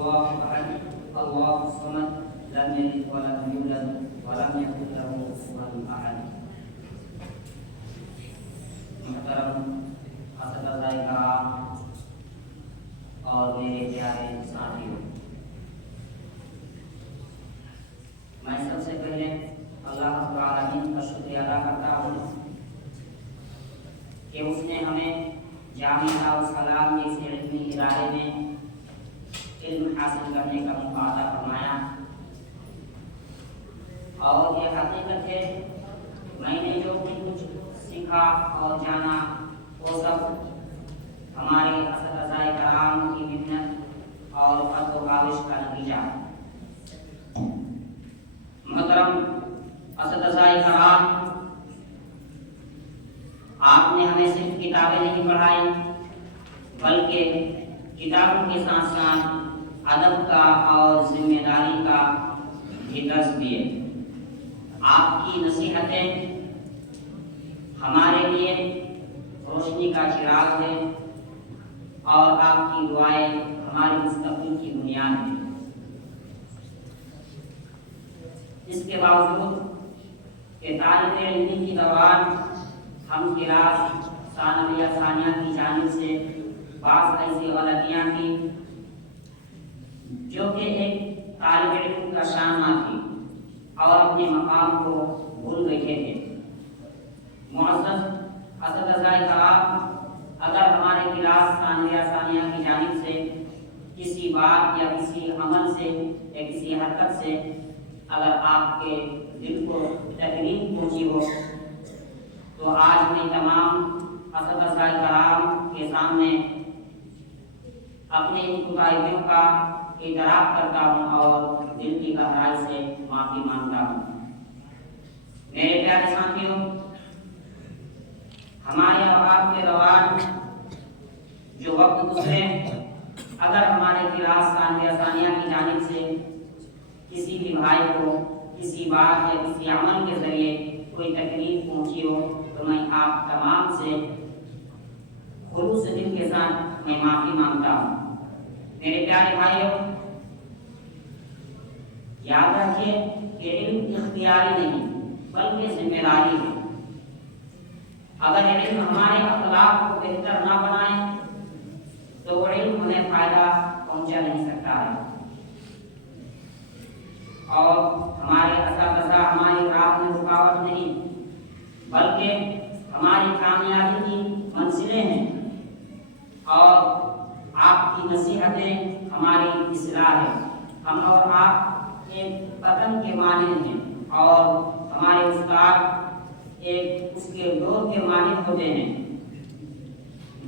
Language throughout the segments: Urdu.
الله أحد الله الصمد لم يلد ولم يولد ولم يكن له كفوا أحد. محترم اساتذہ کرام اور میرے پیارے ساتھیوں، میں سب سے پہلے اللہ رب العالمین کا شکریہ ادا کرتا ہوں کہ اس نے ہمیں جامعہ دارالسلام جیسے علمی ادارے میں علم حاصل کرنے کا موقع عطا فرمایا. اور یہ حقیقت ہے میں نے جو کچھ سیکھا اور جانا وہ سب ہمارے اساتذہ کرام کی محنت اور فضل و کاوش کا نتیجہ. محترم اساتذہ کرام، آپ نے ہمیں صرف کتابیں نہیں پڑھائی بلکہ کتابوں کے ساتھ ساتھ ادب کا اور ذمہ داری کا بھی درس دیے. آپ کی نصیحتیں ہمارے لیے روشنی کا چراغ ہے اور آپ کی دعائیں ہمارے مستقبل کی بنیاد ہے. اس کے باوجود کہ طالب علمی کی دوران ہم کلاس ثانویہ ثانیہ کی جانب سے بعض ایسی غلطیاں کی جو کہ ایک طالب علم کا شان نہ تھی اور اپنے مقام کو بھول بیٹھے تھے. معزز اساتذہ کرام، اگر ہمارے کلاس ثانویہ ثانیہ کی جانب سے کسی بات یا کسی عمل سے یا کسی حرکت سے اگر آپ کے دل کو تکلیف پہنچی ہو تو آج میں تمام اساتذہ کرام کے سامنے اپنے کوتاہیوں کا اعتراف کرتا ہوں اور دل کی گہرائی سے معافی مانگتا ہوں. میرے پیارے ساتھیوں، ہمارے اوقات کے دوران جو وقت گزرے، اگر ہمارے کلاس ثانویہ ثانیہ کی جانب سے کسی بھی بھائی کو کسی بات یا کسی عمل کے ذریعے کوئی تکلیف پہنچی ہو تو میں آپ تمام سے خلوص دل کے ساتھ میں معافی مانگتا ہوں. میرے پیارے بھائیوں، یاد رکھیے کہ علم اختیاری نہیں بلکہ ذمہ داری ہے. اگر علم ہمارے اخلاق کو بہتر نہ بنائے تو وہ علم ہمیں فائدہ پہنچا نہیں سکتا ہے اور ہمارے اساتذہ ہماری راہ میں رکاوٹ نہیں بلکہ ہماری کامیابی کی منزلیں ہیں اور آپ کی نصیحتیں ہماری اصلاح ہے. ہم اور آپ ایک پتنگ کے مانند ہیں اور ہمارے استاد ایک اس کے ڈور کے مانند ہوتے ہیں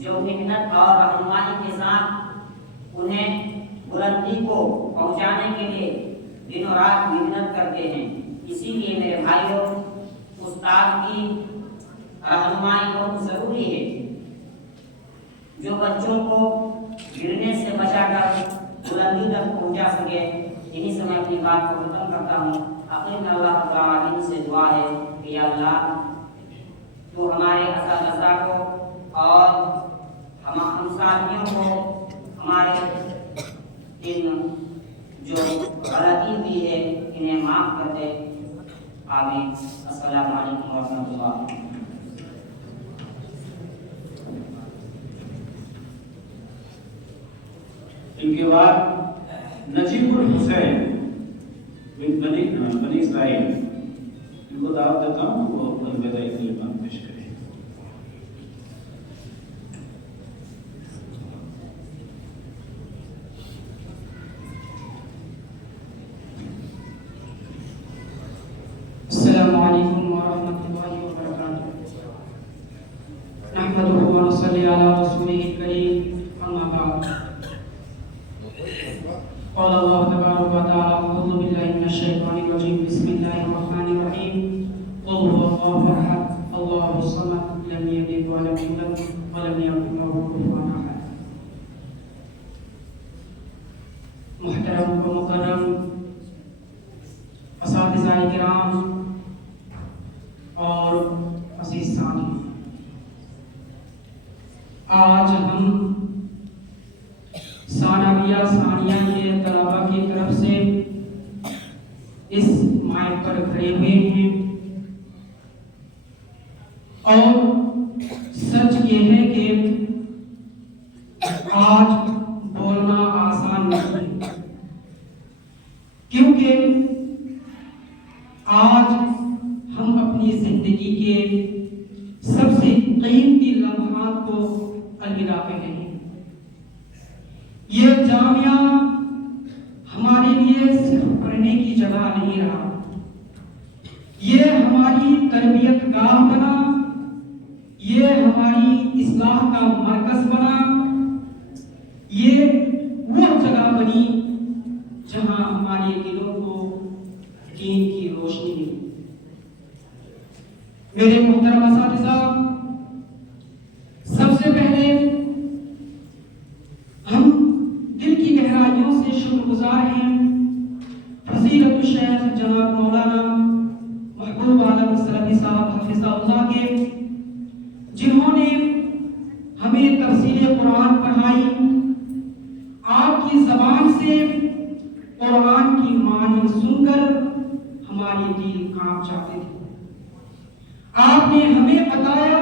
جو محنت اور رہنمائی کے ساتھ انہیں بلندی کو پہنچانے کے لیے دنوں رات محنت کرتے ہیں. اسی لیے میرے بھائیوں، استاد کی رہنمائی بہت ضروری ہے جو بچوں کو گرنے سے بچا کر بلندی تک پہنچا سکے. یہی سے میں اپنی بات کو ختم کرتا ہوں. آخر میں اللہ رب العالمین سے دعا ہے کہ یا اللہ تو ہمارے اساتذہ کو اور ہم ساتھیوں کو ہمارے ان جو غلطی ہوئی ہے انہیں معاف کر دے. آمین. السلام علیکم ورحمۃ اللہ. ان کے بعد نجیب الحسین بنی اسرائیل، ان کو دعوت دیتا ہوں وہ الوداعی کلمات پیش کریں. السلام علیکم ورحمۃ اللہ وبرکاتہ. نحمده ونصلي على رسوله الكريم. اما بعد، قال الله تبارك وتعالى: اعوذ بالله من الشيطان الرجيم. بسم الله الرحمن الرحيم. قل هو الله احد الله الصمد لم يلد ولم يولد ولم يكن له كفوا احد. محترم و مکرم اساتذہ کرام اور عزیز ساتھی، آج ہم ثانویہ ثانیہ کے کھڑے ہوئے ہیں، اور سچ یہ ہے کہ آج بولنا آسان نہیں ہے، کیونکہ آج ہم اپنی زندگی کے سب سے قیمتی لمحات کو الوداع کہہ رہے ہیں۔ یہ جامعہ ہمارے لیے صرف پڑھنے کی جگہ نہیں رہا، یہ ہماری تربیت گاہ بنا، یہ ہماری اصلاح کا مرکز بنا، یہ وہ جگہ بنی جہاں ہمارے دلوں کو دین کی روشنی ملی۔ میرے محترم اساتذہ، سب سے پہلے ہم دل کی گہرائیوں سے شکر گزار ہیں فضیلت الشیخ جناب مولانا محبوب عالم سلفی صاحب حفظہ اللہ کے، جنہوں نے ہمیں تفسیر قرآن پڑھائی، آپ کی زبان سے قرآن کی معنی سن کر ہمارے دل کانپ جاتے تھے۔ آپ نے ہمیں بتایا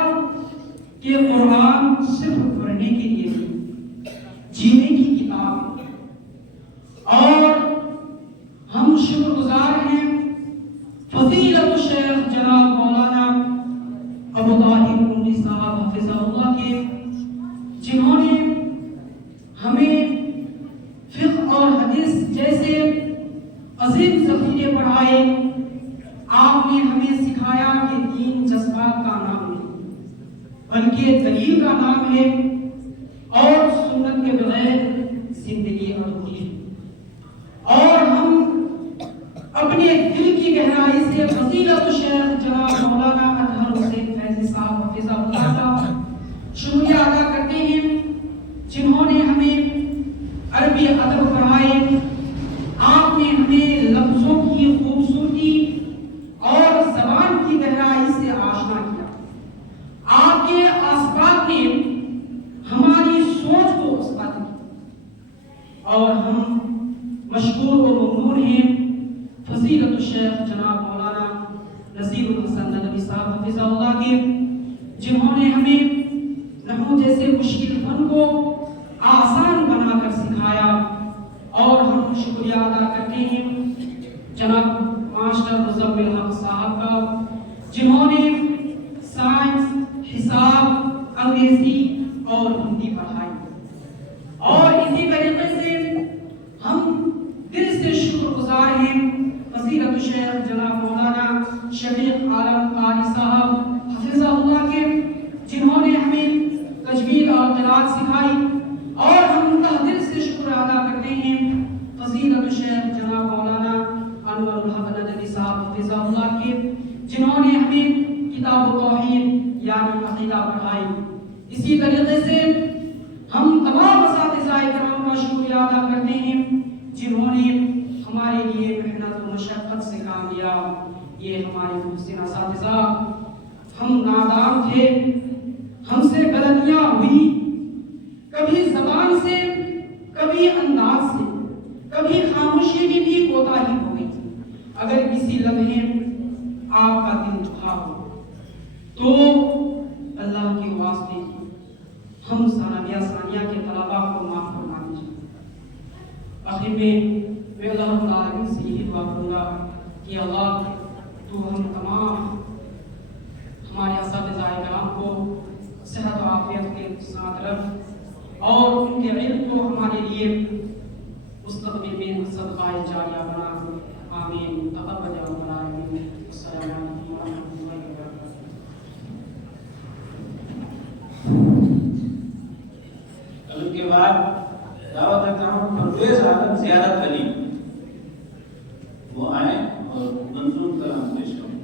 کہ قرآن صرف پڑھنے کے لیے نہیں، جینے کی کتاب ہے، اور ہم شکر گزار ہیں فضیلت الشیخ جناب مولانا ابو طاہر عمری صاحب حفظہ اللہ کے، جنہوں نے ہمیں فقہ اور حدیث جیسے عظیم ذخیرے پڑھائے۔ آپ نے ہمیں سکھایا کہ دین جذبات کا نام نہیں بلکہ دلیل کا نام ہے، اور سنت کے بغیر زندگی ادھوری ہے، اور ہم اپنے دل کی گہرائی سے فضیلت الشیخ جناب مولانا اطہر حسین فیضی صاحب حفظہ اللہ کا شکریہ ادا کرتے ہیں، جنہوں نے ہمیں عربی ادب پڑھائے۔ آپ نے ہمیں لفظوں کی خوبصورتی اور زبان کی گہرائی سے آشنا کیا۔ آپ کے اسباب نے ہماری سوچ کو وسعت کی، اور ہم مشکور و ممنون ہیں فضیلت الشیخ جناب مولانا نصیر الحسن ندوی صاحب حفظہ اللہ کے، جنہوں نے ہمیں نحو جیسے مشکل فن کو آسان بنا کر سکھایا، اور ہم شکریہ ادا کرتے ہیں جناب ماسٹر مزمل حق صاحب کا، جنہوں نے سائنس، حساب، انگریزی اور ہندی پڑھائی، اور اسی طریقے سے ہم دل سے شکر گزار ہیں فضیلت الشیخ جناب مولانا شفیق عالم قاری صاحب حفظہ اللہ کے، جنہوں نے ہمیں تجوید اور قرات سکھائی، اور ہم تہ دل سے شکر ادا کرتے ہیں فضیلت الشیخ جناب مولانا انور الحق ندوی صاحب حفظہ اللہ کے، جنہوں نے ہمیں کتاب توحید یعنی عقیدہ پڑھائی۔ اسی طریقے سے ہم تمام اساتذہ کرام کا شکریہ ادا کرتے ہیں جنہوں نے ہمارے لیے محنت و مشقت سے کام لیا۔ یہ ہمارے محسن اساتذہ، ہم نادان تھے، ہم سے غلطیاں ہوئی، کبھی زبان سے، کبھی انداز سے، کبھی خاموشی میں بھی کوتاہی ہو گئی۔ اگر کسی لمحے آپ کا دل دکھا ہو تو اللہ کے واسطے ہم ثانیہ ثانیہ کے طلباء کو معاف فرما دیجیے۔ آخر میں اللہ رب العالمین سے یہی دعا کروں گا کہ اللہ تو ہم تمام ہمارے اساتذہ کرام کو صحت و عافیت کے ساتھ رکھ، اور ان کے علم کو ہمارے لیے مستقبل میں صدقہ جاریہ بنا۔ آمین۔ تقبل یا رب العالمین۔ السلام علیکم ورحمۃ اللہ وبرکاتہ۔ ان کے بعد دعوت دیتا ہوں پرویز عالم زیارت علی، وہ آئے اور منظور کلام پیش کریں۔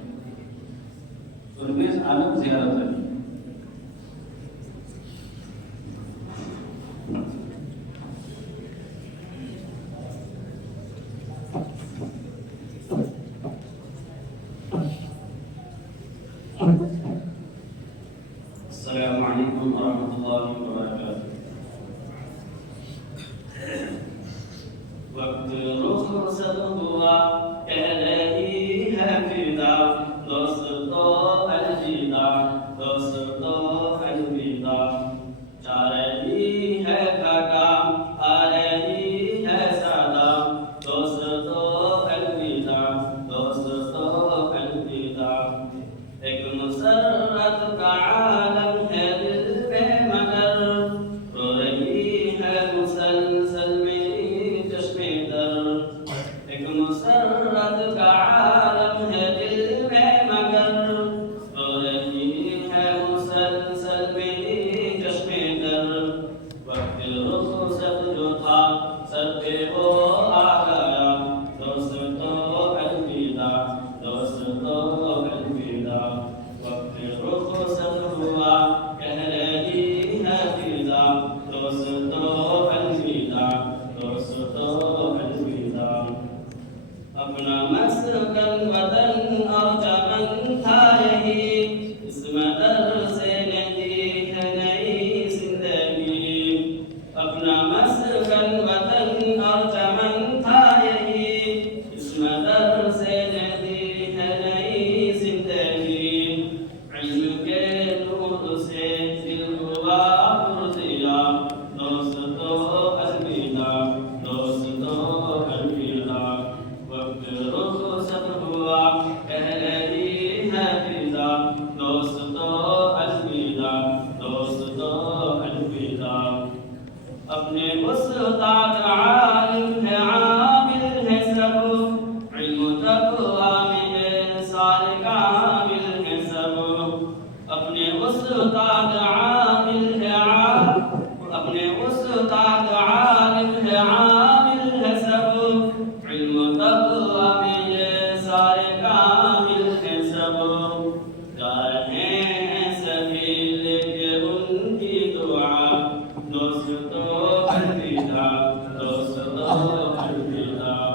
پرویز عالم زیارت علی۔ السلام علیکم ورحمۃ اللہ وبرکاتہ۔ وقت رخصت ہوا کہہ رہی ہے اپنا مسکن وطن اور چمن تھا یہی، اس مدرسے نے دی ہے نئی زندگی۔ اپنا مسکن وطن اور چمن تھا یہی، اس مدرسے نے دی ہے نئی زندگی۔ علم کے نور سے دل ہوا پرزیا، دوستو الوداع، دوستو الوداع۔ وقت رخصت ہوا پہلے ہی ہے فضا، دوستو الوداع، دوستو الوداع۔ اپنے استاد عالم ہے عامل ہے سب، علم تقویٰ میں سال کامل ہے سب۔ اپنے استاد عامل ہے اپنے استاد عالم ہے عامل ہے سب، علم تقویٰ میں یہ سارے کامل ہے سب۔ جا رہے ہیں سبھی لے کے ان کی دعا، دوستو الوداع، دوستو الوداع۔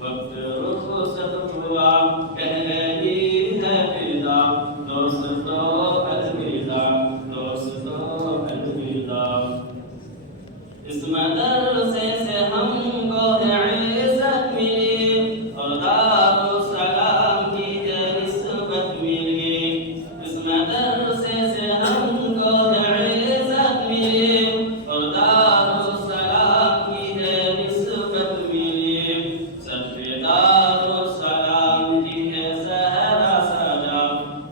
وقت رخصت ہوا پہلے ہی ہے فضا، دوستو الوداع، دوستو الوداع۔ اس مدرسے سے ہم کو ہے عزت ملی، اور دارالسلام کی ہے نسبت ملی۔ اس مدرسے سے ہم کو ہے عزت ملی، اور دارالسلام کی ہے نسبت ملی۔ سر پہ دارالسلام کی ہے زہرا سجا،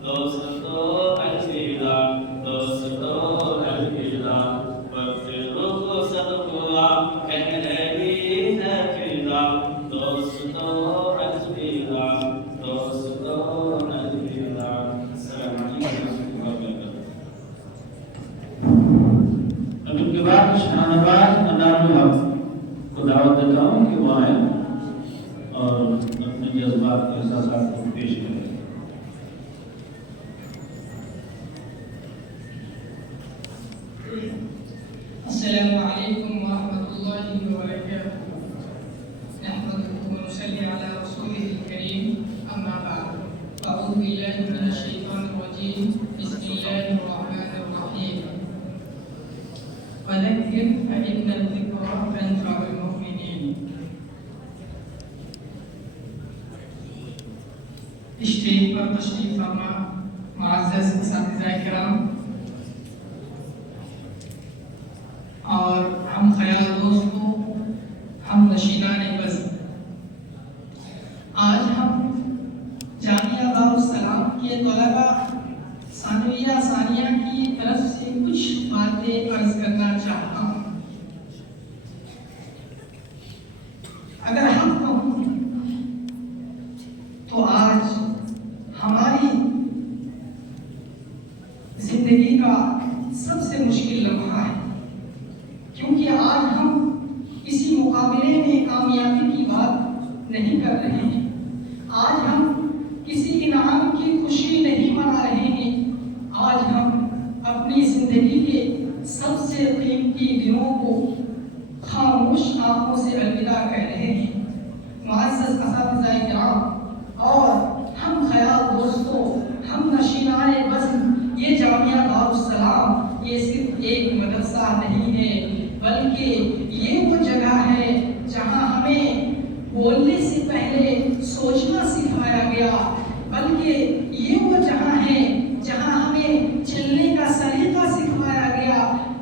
دوستو الوداع، دوستو الوداع۔ وقت رخصت ہوا پہلے ہی ہے فضا، دوستو الوداع، دوستو الوداع۔ السلام علیکم ورحمۃ اللہ وبرکاتہ۔ اب ان کے بعد شاہنواز انار الحق کو دعوت دیتا ہوں کہ وہ آئیں اور اپنے جذبات کے احساسات کو پیش کریں۔ السلام علیکم ورحمۃ اللہ وبرکاتہ۔ نحمده ونصلي على رسوله الكريم، اما بعد، اعوذ باللہ من الشیطان الرجیم، بسم اللہ الرحمن الرحیم۔ وذکر فإن الذکریٰ تنفع المؤمنین۔ اسٹیج پر تشریف فرما معزز اساتذہ کرام اور ہم خیال دوستوں، ہم نشینان بزم، آج ہم جامعہ دارالسلام کے طلبہ ثانویہ ثانیہ کی طرف سے کچھ باتیں عرض کرنا چاہتا ہوں۔ اگر ہم کہوں تو آج ہماری زندگی کا سب سے مشکل لمحہ ہے، کیونکہ آج ہم کسی مقابلے میں کامیابی کی بات نہیں کر رہے ہیں، آج ہم کسی انعام کی خوشی نہیں منا رہے ہیں، آج ہم اپنی زندگی کے سب سے قیمتی دنوں کو خاموش آنکھوں سے الوداع کہہ رہے ہیں۔ معزز اساتذہ کرام اور ہم خیال دوستوں، ہم نشینان بزم، یہ جامعہ دارالسلام یہ صرف ایک مدرسہ نہیں ہے، بلکہ یہ وہ جگہ ہے جہاں ہمیں بولنے سے پہلے سوچنا سکھایا گیا، بلکہ یہ وہ جگہ ہے جہاں ہمیں چلنے کا سلیقہ سکھایا گیا،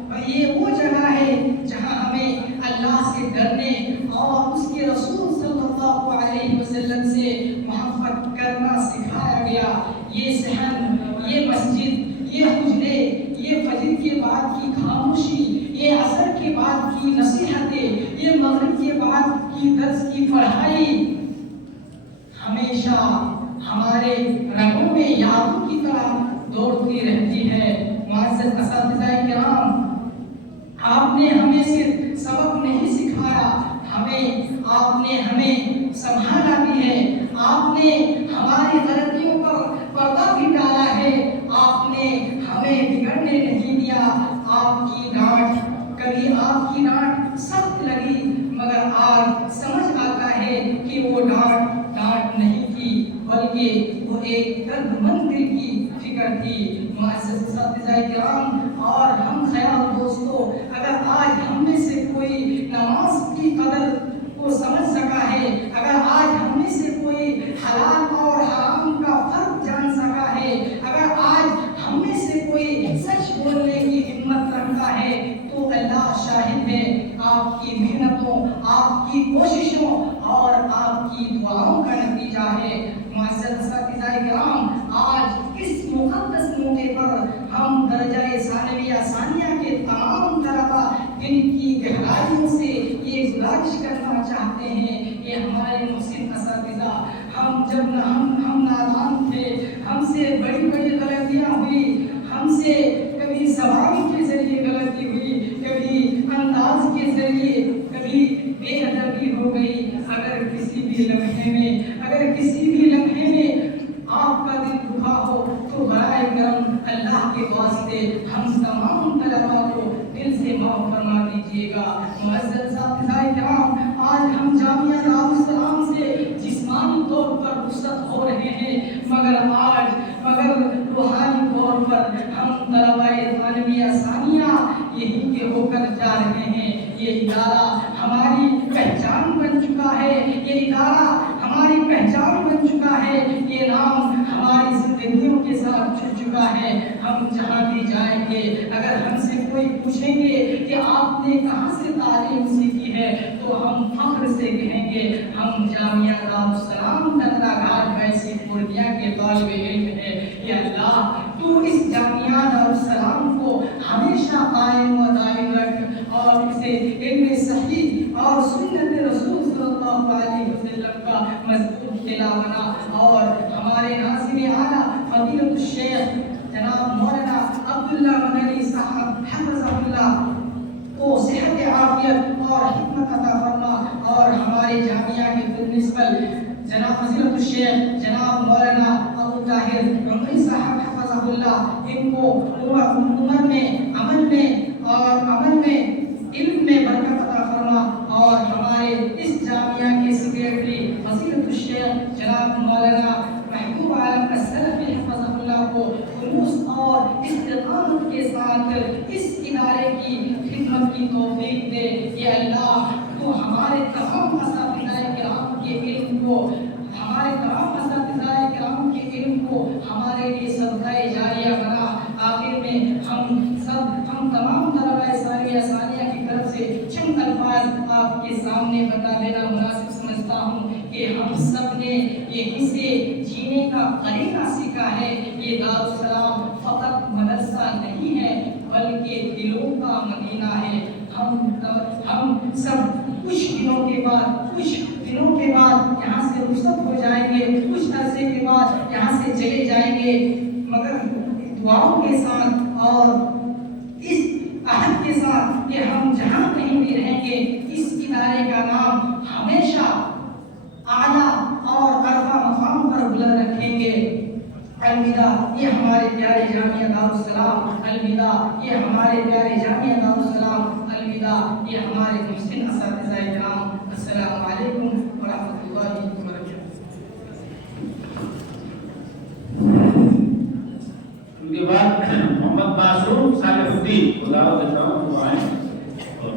اور یہ وہ جگہ ہے جہاں ہمیں اللہ سے ڈرنے اور اس کے رسول صلی اللہ علیہ وسلم سے محبت کرنا سکھایا گیا۔ یہ صحن، یہ مسجد، یہ حجرے، یہ فجر کے بعد کی خاموشی، یہ عصر کے بعد کی نصیحتیں، یہ مغرب کے بعد کی درس کی پڑھائی ہمیشہ ہمارے رگوں میں یادوں کی طرح دوڑتی رہتی ہے۔ معزز اساتذہ کرام، آپ نے ہمیں صرف سبق نہیں سکھایا، آپ نے ہمیں سنبھالا بھی ہے، آپ نے ہماری غلطیوں پر پردہ بھی ڈالا ہے، آپ نے ہمیں بگڑنے نہیں دیا۔ آپ کی ڈانٹ، کبھی آپ کی ڈانٹ سخت لگی، مگر آج سمجھ آتا ہے کہ وہ ڈانٹ ایک دردمند دل کی فکر تھی۔ معزز اساتذہ کرام اور ہم خیال دوستو، اگر آج ہم میں سے کوئی نماز کی قدر کو سمجھ سکا ہے، اگر آج ہم میں سے کوئی حلال اور حرام کا فرق جان سکا ہے، اگر آج ہم میں سے کوئی سچ بولنے کی ہمت رکھتا ہے، تو اللہ شاہد ہے آپ کی محنتوں، آپ کی کوششوں اور آپ کی دعاؤں کا نتیجہ ہے۔ معزز اساتذہ کرام، آج اس مقدس موقع پر ہم درجہ ثانویہ ثانیہ کے تمام طلباء دل کی گہرائیوں سے یہ گزارش کرنا چاہتے ہیں کہ ہمارے محسن اساتذہ، جب ہم نادان تھے، ہم سے بڑی بڑی غلطیاں ہوئی، ہم سے کبھی زبان کے ذریعے غلطی ہوئی، کبھی انداز کے ذریعے، کبھی بے ادبی ہو گئی۔ اگر کسی بھی لمحے میں آپ کا دل دکھا ہو تو برائے کرم اللہ کے واسطے ہم تمام طلباء کو دل سے معاف فرما دیجیے گا۔ معزز اساتذہ کرام، آج ہم جامعہ دارالسلام سے جسمانی طور پر رخصت ہو رہے ہیں، مگر روحانی طور پر ہم طلباء ثانویہ ثانیہ یہیں کے ہو کر جا رہے ہیں۔ یہ ادارہ ہماری پہچان بن چکا ہے، یہ ادارہ ہماری پہچان بن چکا ہے، یہ نام ہماری زندگیوں کے ساتھ جڑ چکا ہے۔ ہم جہاں بھی جائیں گے، اگر ہم سے کوئی پوچھیں گے کہ آپ نے کہاں سے تعلیم سیکھی ہے، تو ہم فخر سے کہیں گے ہم جامعہ دارالسلام ڈنڈا گھاٹ ویسی پورنیہ کے طالب علم ہیں۔ یا اللہ، تو اس جامعہ دارالسلام کو ہمیشہ قائم و دائم رکھ اور اسے علم صحیح اور سنت رسول صلی اللہ علیہ وسلم کا مضبوط قلعہ بنا، اور ہمارے ناظم اعلیٰ فضیلت الشیخ جناب مولانا عبداللہ مدنی صاحب حفظہ اللہ کو صحت عافیت اور حکمت عطا فرما، اور ہمارے جامعہ کے پرنسپل جناب فضیلت الشیخ جناب مولانا ابو طاہر عمری صاحب حفظہ اللہ، ان کو عمر میں، عمل میں علم میں برکت عطا فرما، اور ہمارے اس جامعہ کے سیکریٹری فضیلت الشیخ جناب مولانا محبوب عالم السلفی حفظہ اللہ کو خلوص اور استقامت کے ساتھ اس ادارے کی خدمت کی توفیق دے۔ یا اللہ، تو ہمارے تمام اساتذہ کرام کے علم کو ہمارے لیے صدقہ جاریہ بنا۔ آخر میں ہم تمام طلباء ثانیہ کی طرف سے چند الفاظ آپ کے سامنے بتا دینا مناسب سمجھتا ہوں کہ ہم سب نے یہیں سے جینے کا طریقہ سیکھا ہے۔ یہ دارالسلام فقط مدرسہ نہیں ہے بلکہ دلوں کا مدینہ ہے۔ ہم سب کچھ دنوں کے بعد یہاں سے رخصت ہو جائیں گے، کچھ عرصے کے بعد یہاں سے چلے جائیں گے، مگر دعاؤں کے ساتھ اور اس عہد کے ساتھ کہ ہم جہاں کہیں بھی رہیں گے اس ادارے کا نام ہمیشہ اعلیٰ اور عرفہ مقام پر بلند رکھیں گے۔ الوداع، یہ ہمارے پیارے جامعہ دارالسلام، الوداع، یہ ہمارے پیارے جامعہ دارالسلام، الوداع، یہ ہمارے محسن اساتذہ کرام۔ السلام علیکم ورحمۃ اللہ وبرکاتہ۔ ان کے بعد محمد معصوم صالح الدین کو دعوت دیتا ہوں وہ آئیں اور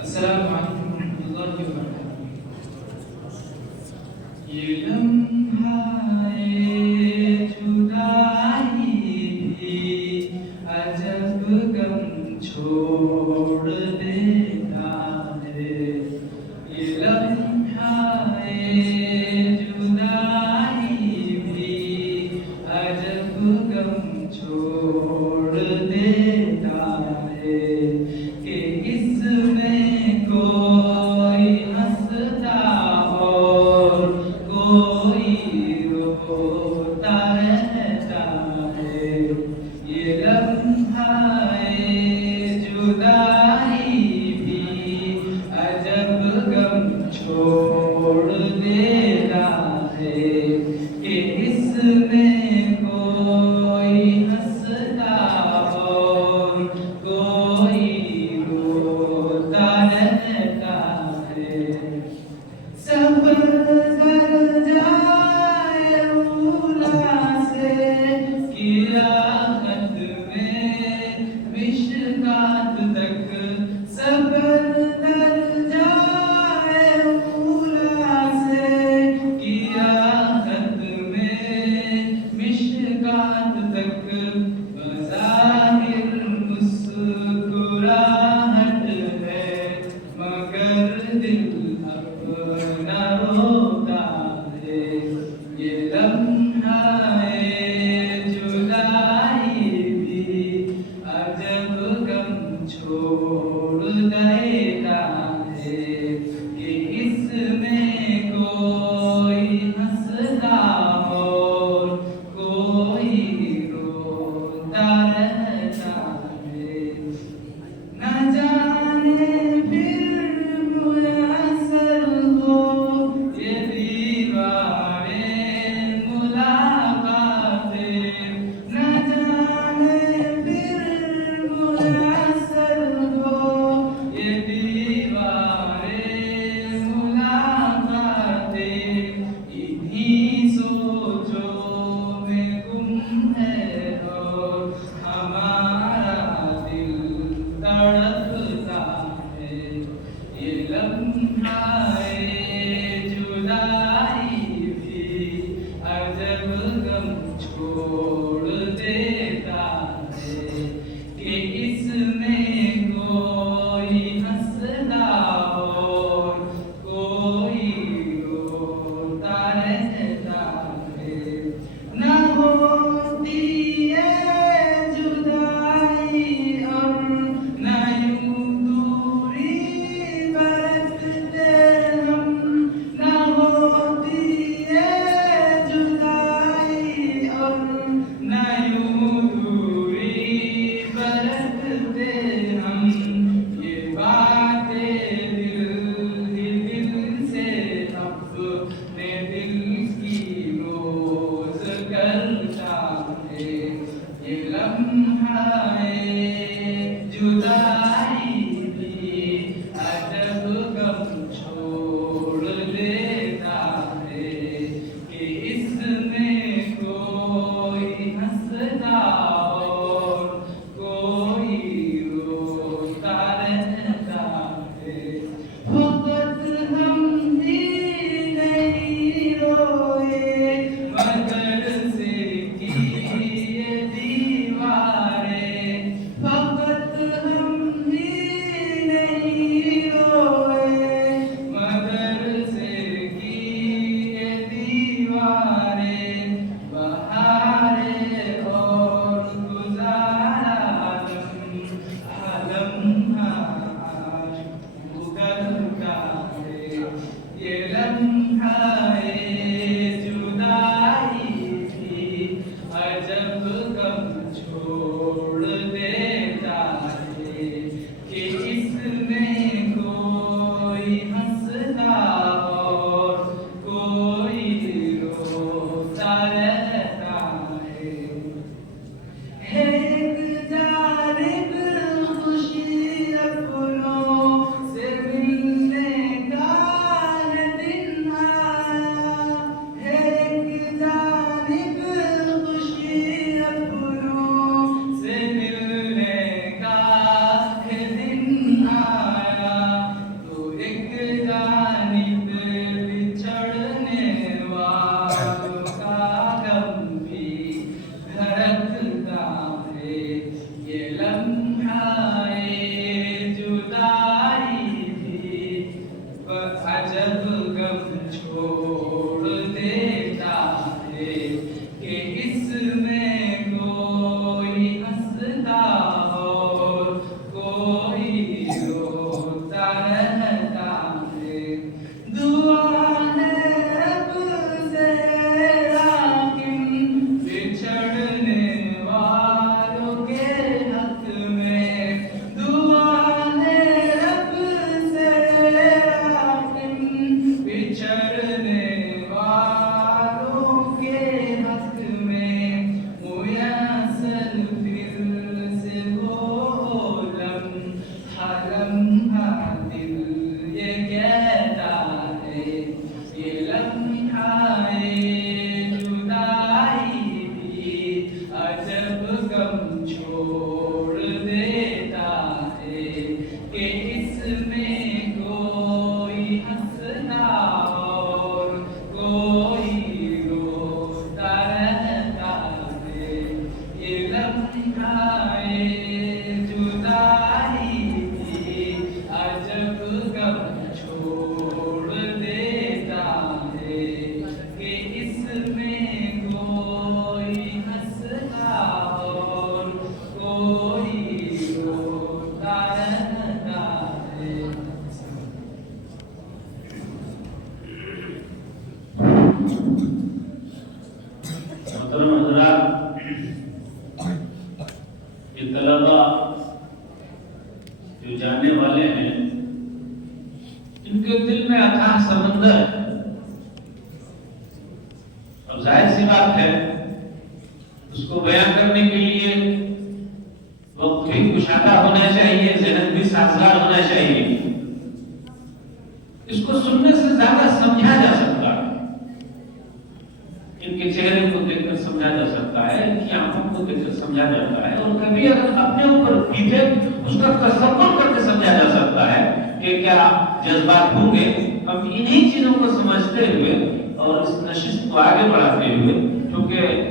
السلام علیکم ورحمۃ اللہ وبرکاتہ۔ یہ لمحہ جدائی بھی عجب غم چھوڑ دیتا ہے، یہ چھوڑ دیتا ہے کہ اس میں کوئی ہنستا اور کوئی روتا رہتا ہے نہ ہوتی ہے جدائی اور نہ یوں دوری برتتے ہم نہ ہوتی ہے جدائی اور نہ یوں دوری برتتے ہم یہ باتیں دل ہی دل سے اپنے دل کی روز کرتا ہے یہ لمحہ جدائی بھی عجب غم چھوڑ دیتا ہے کہ اس میں کوئی ہنستا اور کوئی روتا رہتا ہے فقط ہم ہی نہیں روئے مدرسے کی یہ دیواریں فقط ہم ہی نہیں روئے مدرسے کی یہ دیواریں بہاریں اور گزارا لمحہ گزرتا ہے یہ لمحہ جدائی بھی عجب غم چھوڑ دیتا ہے کہ اس میں کوئی ہنستا اور کوئی روتا رہتا ہے ایک جانب خوشی اپنوں سے ملنے کا ہے دن آیا ایک جانب خوشی اپنوں سے ملنے کا ہے دن آیا تو ایک جانب بچھڑنے والوں کا غم بھی دھڑکتا ہے یہ لمحہ جدائی بھی عجب غم چھوڑ دیتا ہے کہ اس میں کوئی ہنستا اور کوئی روتا رہتا ہے دعا ہے رب سے راکن بچھڑنے والوں کے حق میں دعا ہے رب سے راکن بچھڑنے والوں کے حق میں میسر پھر سے وہ لمحہ دل یہ کہتا ہے یہ لمحہ جدائی بھی عجب غم چھوڑ دیتا ہے کہ اس میں کوئی ہنستا اور کوئی روتا رہتا ہے یہ لمحہ جدائی بھی عجب غم چھوڑ دیتا ہے کہ اس میں کوئی ہنستا اور کوئی روتا رہتا ہے محترم حضرات یہ طلبا جو جانے والے ہیں ان کے دل میں اتھاہ سمندر ہے اب ظاہر سی بات ہے اس کو بیان کرنے کے لیے وقت بھی کشادہ ہونا چاہیے ذہن بھی سازگار ہونا چاہیے اس کو سننے سے زیادہ سمجھا جا سکتا ہے ان کے چہرے کو دیکھ کر سمجھا جا سکتا ہے ان کی آنکھوں کو دیکھ کر سمجھا جاتا ہے اور کبھی اگر اپنے اوپر بیتے اس کا تصور کر کے سمجھا جا سکتا ہے کہ کیا جذبات ہوں گے ہم انہی چیزوں کو سمجھتے ہوئے اور اس نشست کو آگے بڑھاتے ہوئے کیونکہ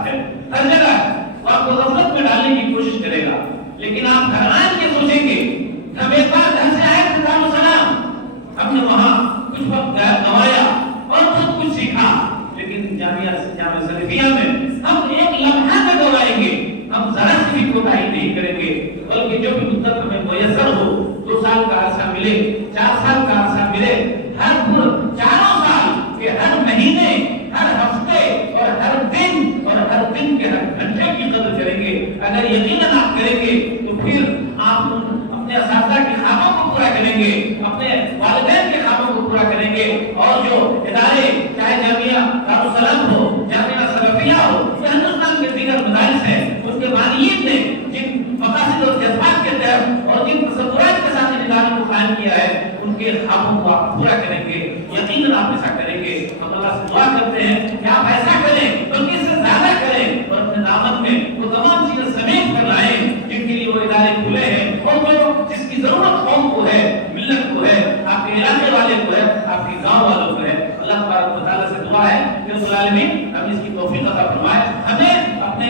ساتھ ہے، ہر جگہ وہ آپ کو غفلت میں ڈالنے کی کوشش کرے گا. لیکن آپ گھر آئیں کے سوچیں گے ہم ایک بار گھر سے آئے تھے دارالسلام، ہم نے وہاں کچھ وقت گوایا اور بہت کچھ سیکھا، لیکن جامعہ سلفیہ میں ہم ایک لمحہ نہ گوائیں گے، ہم ذرا سی بھی کوتاہی نہیں کریں گے، بلکہ جو بھی مدت ہمیں میسر ہو، 2 سال کا عرصہ ملے، 4 سال کا عرصہ ملے، ہر 4 سال کے ہر مہینے، ہر ہفتے اور ہر دن کے ہر گھنٹے کی قدر کریں گے. اگر یقیناً آپ کریں گے تو پھر آپ اپنے اساتذہ کے خوابوں کو پورا کریں گے، اپنے والدین کے خوابوں کو پورا کریں گے، اور جو ادارے چاہے جامعہ دارالسلام ہو، جامعہ سلفیہ ہو یا ہندوستان کے دیگر مدارس ہیں، اس کے بانیین نے جن مقاصد اور جذبات کے تحت اور جن تصورات کے ساتھ ان اداروں کو قائم کیا ہے، ان کے خوابوں کو آپ پورا کریں گے. یقیناً آپ ایسا کریں گے. ہم اللہ سے دعا کرتے ہیں کہ آپ ایسا کریں، بلکہ اس سے زیادہ کریں، اور اپنے دامن میں وہ تمام چیزیں سمیٹ کر لائیں جن کے لیے وہ ادارے کھلے ہیں، اور جو جس کی ضرورت قوم کو ہے، ملت کو ہے، آپ کے علاقے والے کو ہے، آپ کے گاؤں والوں کو ہے. اللہ تبارک و تعالیٰ سے دعا ہے کہ رب العالمین ہم اس کی توفیق عطا فرمائے، ہمیں اپنے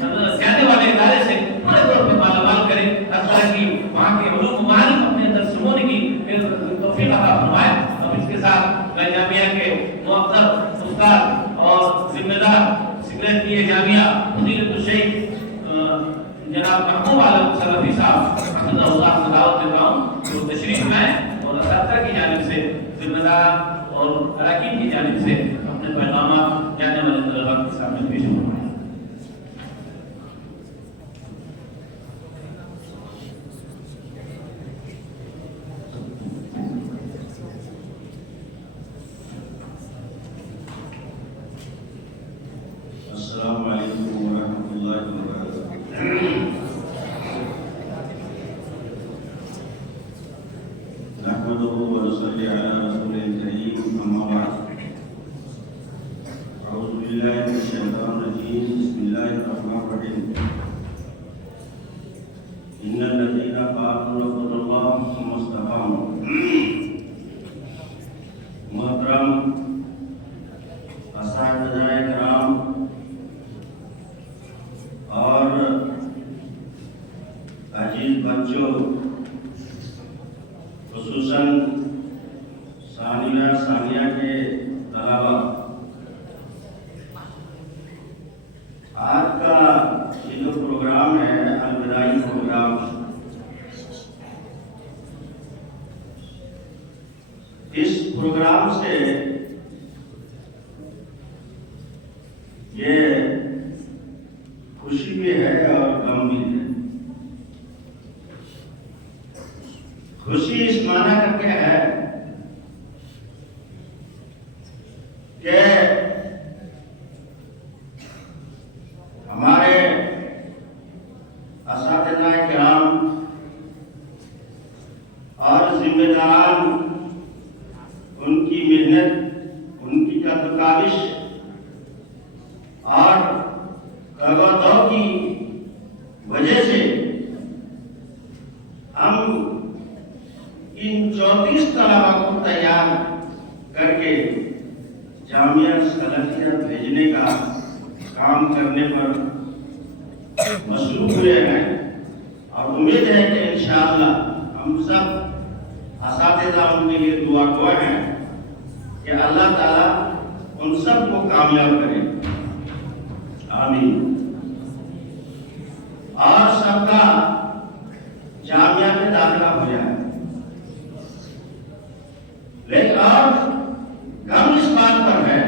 سیانے والے ادارے سے پورے طور پر مالا مال کرے، اللہ کی وہاں کے علوم معارف اپنے اندر سمونے کی توفیق عطا فرمائے. اور اس کے ساتھ میں جامعہ کے معزز استاد اور ذمہ دار سیکریٹری جامعہ فضیلۃ الشیخ جناب محبوب عالم سلفی صاحب حفظہ اللہ کو دعوت دیتا ہوں جو تشریف لائیں اور اساتذہ کی جانب سے، ذمہ دار اور اراکین کی جانب سے اپنے پیغامات جانے والے طلباء کے سامنے پیش فرمائیں. السلام علیکم ورحمۃ اللہ وبرکاتہ. نحمده ونصلي على رسوله الكريم، اما بعد. اعوذ باللہ من الشیطان الرجیم، بسم اللہ الرحمن الرحیم. ان الذين قالوا ربنا الله ثم استقاموا. محترم اساتذہ کرام اور عزیز بچوں، خصوصاً ثانیہ کے طلباء، آج کا یہ جو پروگرام ہے الوداعی پروگرام، اس پروگرام سے یہ خوشی بھی ہے اور غم بھی ہے. خوشی اس معنی کر کے ہے کہ ہمارے اساتذہ کرام اور ذمہ داران، ان کی محنت، ان کی کاوش اور کگودوں کی وجہ سے ہم ان 34 طلباء کو تیار کر کے جامعہ سلفیہ بھیجنے کا کام کرنے پر مصروف ہوئے ہیں، اور امید ہے کہ انشاءاللہ ہم سب اساتذہ ان کے لیے دعا گو ہیں کہ اللہ تعالیٰ ان سب کو کامیاب کرے. آمین. اور سب کا جامعہ میں داخلہ ہو جائے. لیکن اور غم اس بات پر ہے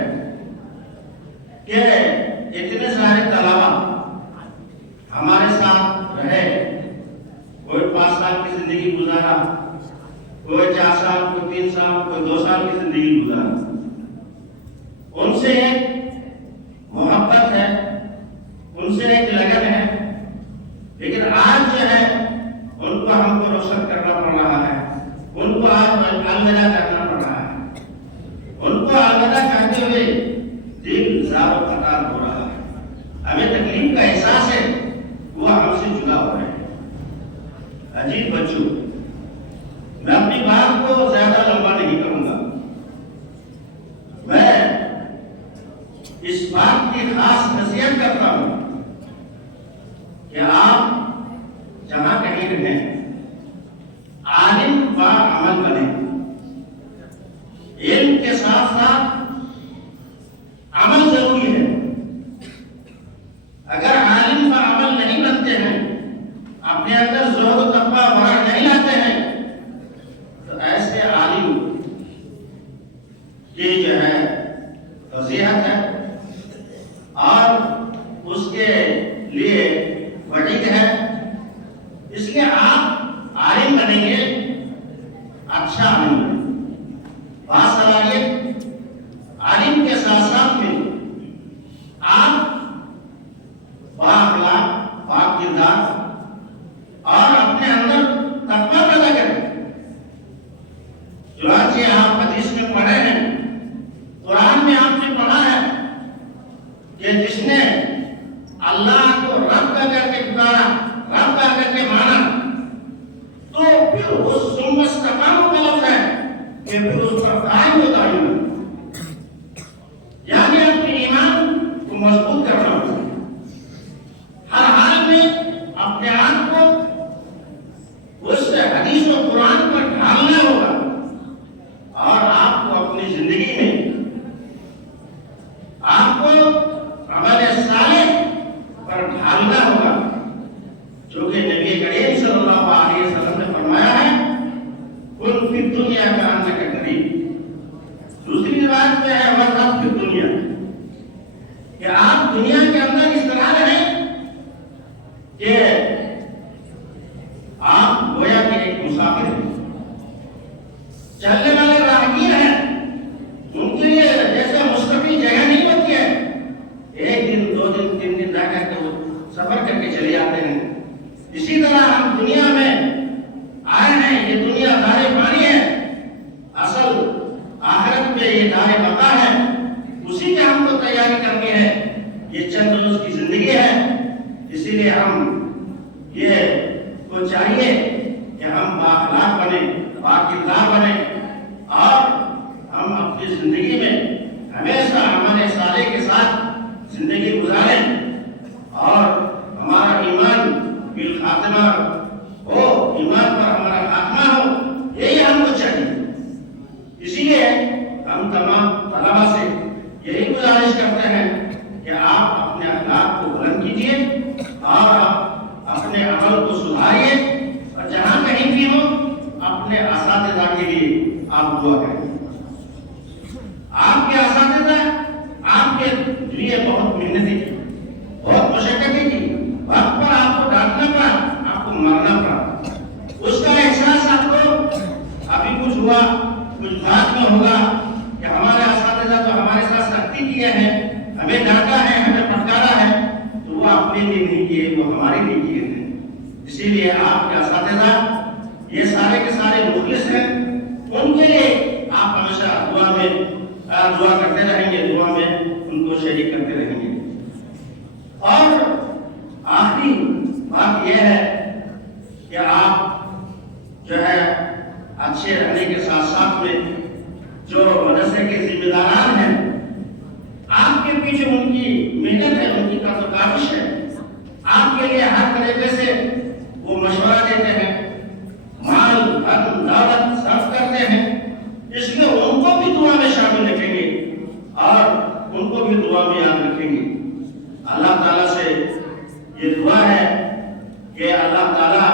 کہ اتنے سارے طلباء ہمارے ساتھ رہے، کوئی 5 سال کی زندگی گزارا، کوئی 4 سال، کوئی 3 سال، کوئی 2 سال کی زندگی گزارا. ان سے ایک محبت ہے، ان سے ایک لگن ہے، لیکن آج جو ہے ان کو ہم کو روشن کرنا پڑ رہا ہے، ان کو آج الوداع کرنا پڑ رہا ہے. ان کو الوداع کرتے ہوئے دل زار و قطار ہو رہا ہے. ہمیں تکلیف کا احساس ہے، وہ ہم سے جدا ہو رہے ہیں. عزیز بچوں، میں اپنی بات کو زیادہ لمبا نہیں کروں گا. میں اس بات کی خاص نصیحت کرتا ہوں کہ آپ جہاں کہیں رہیں عالم با عمل بنیں، علم کے ساتھ ساتھ عمل ضروری ہے۔ اگر عالم با عمل نہیں بنتے ہیں، اپنے اندر زہد و تقویٰ ورع نہیں لاتے ہیں، تو ایسے عالم کی جو ہے فضیحت ہے اور اس کے لیے وعید ہے۔ اس لیے آپ عالم بنیں گے، اچھا عالم بنیں گے، باصلاحیت عالم کے ساتھ ساتھ میں آپ بااخلاق، پاک کردار اور اپنے اندر تقویٰ پیدا کریں۔ چنانچہ آپ حدیث میں پڑھے ہیں، قرآن میں آپ نے پڑھا ہے کہ جس نے اللہ کو رب کا کر کے پکارا، رب کا کر کے مانا، تو پھر اس ثم استقاموا کا لفظ ہے کہ پھر اس پر قائم ہوتا ہے، یعنی اپنے ایمان کو مضبوط کرنا ہوگا، ہر حال میں اپنے آپ کو اس حدیث و قرآن پر ڈھالنا ہوگا اور آپ کو اپنی زندگی میں آپ کو عمل صالح پر ڈھالنا ہوگا، جو کہ نبی کریم صلی اللہ علیہ وسلم نے فرمایا ہے کن فی الدنیا کانک غریب۔ دوسری روایت میں ہے وَرَبْ فِي الدنیا، کہ آپ دنیا کے اندر اس طرح رہیں کہ آپ گویا کہ ایک مسافر ہیں، چلنے والے راہگیر ہیں، ان کے لیے جیسے مستقل جگہ نہیں ہوتی ہے، ایک دن، دو دن، تین دن رہ کر کے وہ سفر کر کے چلے آتے ہیں، اسی طرح ہم دنیا میں آئے ہیں، یہ دنیا دار فانی ہے، اصل آخرت میں یہ دار بقا ہے، اسی کی ہم کو تیاری کرنی ہے، یہ چند روز کی زندگی ہے، اسی لیے ہم یہ کو چاہیے کہ ہم بااخلاق بنیں، باکردار بنیں اور ہم اپنی زندگی میں ہمیشہ عمل صالح کے ساتھ زندگی گزاریں اور ہمارا ایمان بالخاتمہ ہو، ایمان پر ہمارا خاتمہ ہو، یہی ہم کو چاہیے۔ اسی لیے ہم تمام طلباء سے یہی گزارش کرتے ہیں کہ آپ اپنے اخلاق کو بلند کیجیے اور اپنے عمل کو سدھاریے، اور جہاں کہیں بھی ہو اپنے اساتذہ کے لیے آپ دعا کریں۔ آپ کے اساتذہ آپ کے لیے بہت محنتیں کی، بہت مشقتیں کی، وقت پر آپ کو ڈانٹنا پڑا، آپ کو مرنا پڑا، اس کا احساس آپ کو ابھی کچھ ہوا، کچھ بعد میں ہوگا کہ ہمارے اساتذہ تو ہمارے ساتھ سختی کیے ہیں، ہمیں ڈانٹا ہے، ہمیں پھٹکارا ہے، تو وہ اپنے لیے نہیں کیے، وہ ہمارے لیے کیے ہیں۔ اسی لیے آپ کے اساتذہ یہ سارے کے سارے مخلص ہیں، ان کے لیے آپ ہمیشہ دعا کرتے رہیں گے، دعا میں ان کو شریک کرتے رہیں گے۔ اور آخری بات یہ ہے کہ آپ جو ہے اچھے رہنے کے ساتھ ساتھ میں جو مدرسے کے ذمہ داران ہیں، آپ کے پیچھے ان کی محنت ہے، ان کی کاوش ہے، آپ کے لیے ہر طریقے سے وہ مشورہ دیتے ہیں، مال دھن دولت صرف کرتے ہیں، اس لیے ان کو بھی دعا میں شامل رکھیں گے اور ان کو بھی دعا میں یاد رکھیں گے۔ اللہ تعالیٰ سے یہ دعا ہے کہ اللہ تعالیٰ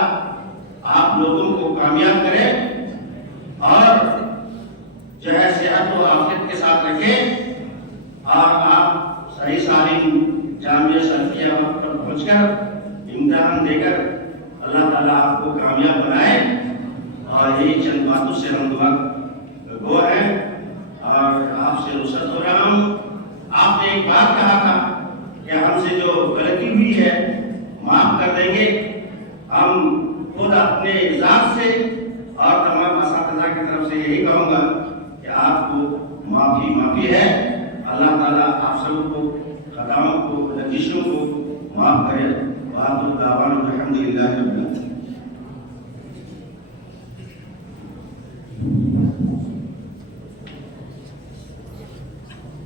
آپ لوگوں کو کامیاب کرے اور جو ہے صحت و عافیت کے ساتھ رکھے اور آپ صحیح سالم جامعہ شرعیہ وقت پر پہنچ کر امتحان دے کر اللہ تعالیٰ آپ کو کامیاب بنائے، اور یہی چند باتوں سے ہم دعا گو ہیں اور آپ سے رخصت ہو رہا ہوں۔ آپ نے ایک بات کہا تھا کہ ہم سے جو غلطی ہوئی ہے معاف کر دیں گے، ہم خود اپنے ذات سے اور تمام اساتذہ کی طرف سے یہی کہوں گا کہ آپ کو معافی ہے۔ اللہ تعالیٰ آپ سب کو، خطاؤں کو، لغزشوں کو معاف کرے۔ وآخر دعوانا الحمد للہ رب العالمین۔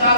4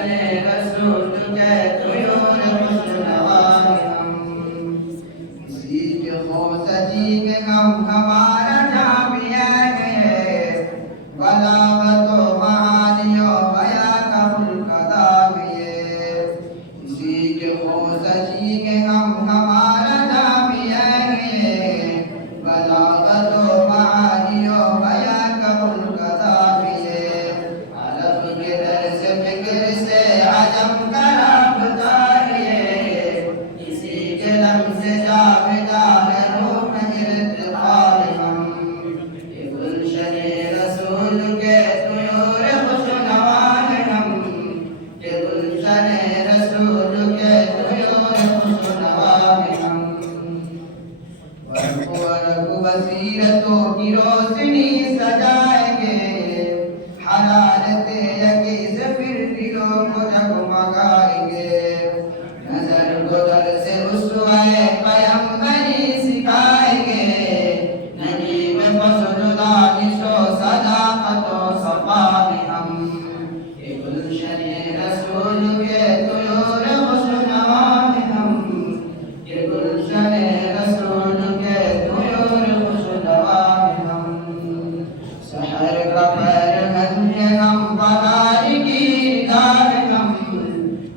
رسول کے طیور خوشنوا ہم اسی کے خوشتی کے غم ہمارا جامعہ ہے بلاغت و معانی و بیاں کا ملک داویے اسی کے خوشتی کے غم ہمارا جامعہ ہے بلاغت و معانی و بیاں کا ملک داویے عرب کے درس فکر سے عجم کا رابطہ ہے اسی کے لمس جاویدہ ہے روح ارتقال ہم یہ گلشن رسول کے طیور خوشنوا ہے ہم یہ گلشن رسول کے طیور خوشنوا ہے ہم ورق ورق بصیرتوں کی روشنی سجائیں گے حرارت یقین سے پھر دلوں کو جگمگائیں گے نظر گزر سے رسوائے پیغمبری سکھائیں گے نجیب فضل دانش و صداقت و صفا میں ہم یہ گلشن رسول کے طیور خوشنوا میں ہم یہ گلشن رسول کے طیور خوشنوا میں ہم سحر کا پیرہن ہے ہم بہار کی دار ہم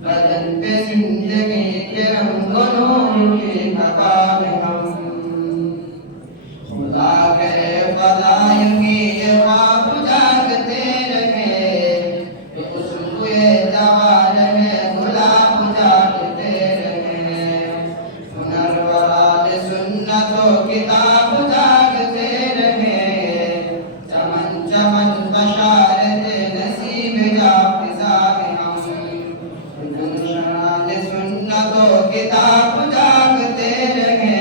بدن پہ زندگی کے رنگ و نور کی کتاب ہم خدا کرے فضائل کی یہ خواب جاگتے رہے کہ خوشبوئے جوان میں گلاب جاگتے رہے ہنر وراد سنت و کتاب جاگتے رہے چمن چمن بشارت نصیب جا فضا میں ہم گلشان سنت و کتاب جاگتے رہے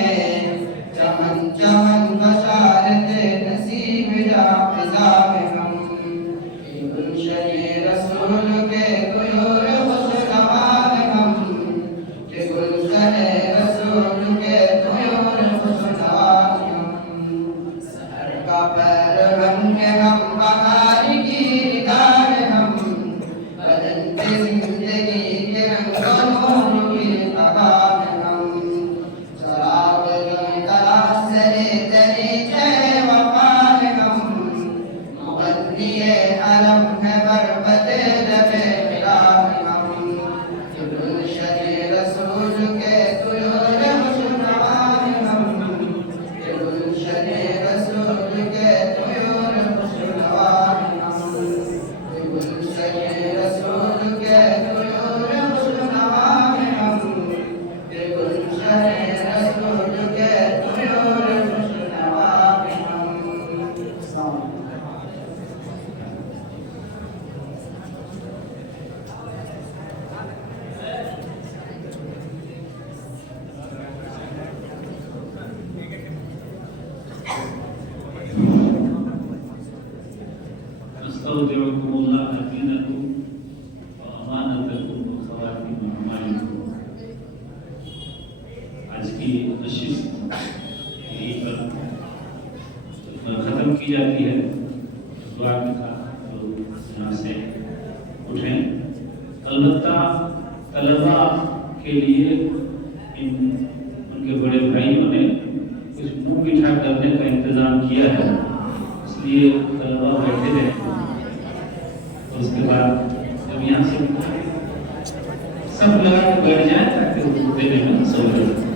چمن چمن بشارت نصیب جا فضا میں ہم یہ گلشن رسول کے طیور خوشنوا میں ہم یہ گلشن رسول کے طیور خوشنوا میں ہم سحر کا پیرہن ہے ہم بہار کی دار ہم بدن پہ زندگی کے رنگ و نور کی قبا میں ہم چراغ تلاش سرے طریقے وفا ہے ہم مغنی علم ہے بربت لب ملا میں ہم یہ گلشن رسول کے طیور خوشنوا میں ہم یہ گلشن رسول کے طیور خوشنوا میں ہم یہ گلشن رسول کے طیور خوشنوا میں ہم یہ گلشن رسول کے طیور خوشنوا میں ہم السلام علیکم استودعكم الله دينكم وامانتكم وخواتم اعمالكم آج کی نشست یہیں پر ختم کی جاتی ہے دعا کے ساتھ لوگ یہاں سے اٹھیں البتہ طلبا کے لیے ان کے بڑے بھائیوں نے کچھ منہ میٹھا کرنے کا انتظام کیا ہے اس لیے طلبا بیٹھے رہے اور اس کے بعد جب یہاں سے سب لگا کے بیٹھ جائیں تاکہ دینے میں سہولت